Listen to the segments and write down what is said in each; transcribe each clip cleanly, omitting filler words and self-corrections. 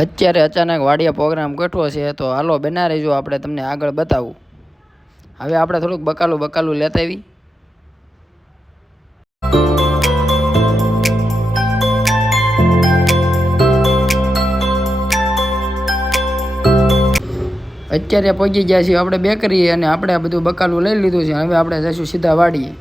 અત્યારે અચાનક વાડિયા પ્રોગ્રામ ગોઠવો છે તો હાલો બના રહેજો, આપણે તમને આગળ બતાવું. હવે આપણે થોડુંક બકાલું લેતા આવી. અત્યારે પહોંચી ગયા છીએ આપણે બેકરી અને આપણે આ બધું બકાલું લઈ લીધું છે. હવે આપણે જઈશું સીધા વાડીએ.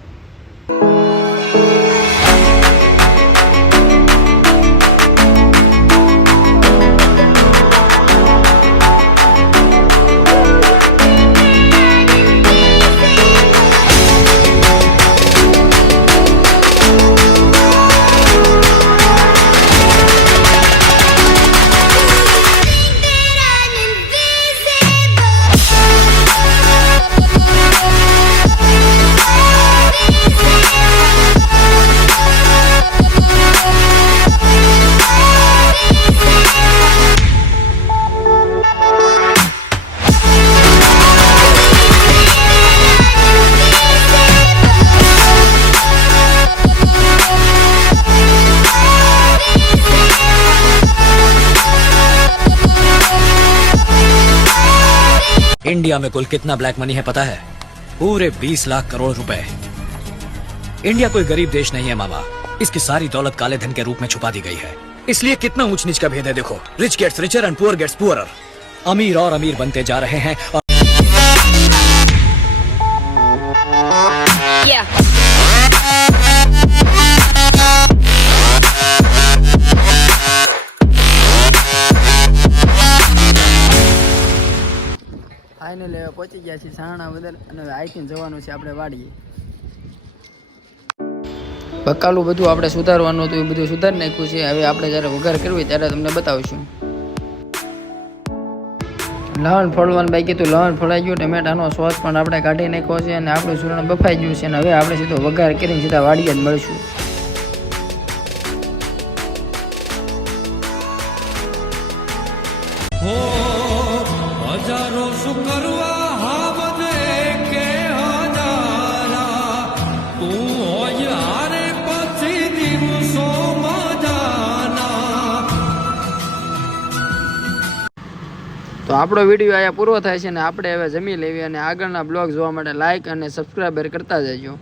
इंडिया में कुल कितना ब्लैक मनी है पता है? पूरे 20 लाख करोड़ रुपए। इंडिया कोई गरीब देश नहीं है मामा, इसकी सारी दौलत काले धन के रूप में छुपा दी गई है। इसलिए कितना ऊंच नीच का भेद है देखो। Rich gets richer and poor gets poorer. अमीर और अमीर बनते जा रहे हैं और ફાઇનલી હવે પહોંચી ગયા છીએ સાણા બદલ અને હવે આઈથી જવાનું છે આપણે વાડીએ. બકાલું બધું આપણે સુધારવાનું હતું, એ બધું સુધારી નાખ્યું છે. હવે આપણે જ્યારે વઘાર કરવી ત્યારે તમને બતાવીશું. લવણ ફોડવાનું બાકી હતું, લવણ ફોડાઈ ગયું. ટમેટાનો સોસ પણ આપણે કાઢી નાખ્યો છે અને આપણું ચૂરણ બફાઈ ગયું છે. અને હવે આપણે સીધો વઘાર કરીને સીધા વાડીએ જ મળીશું. हजारो शुक्रवा हावदे के हजारा तू होय हारे पछी दिवसो मजाना. તો આપણો વિડીયો અહીંયા પૂરો થાય છે અને આપણે હવે જમી લેવી અને આગળના બ્લોગ જોવા માટે લાઈક અને સબસ્ક્રાઈબર કરતા જજો.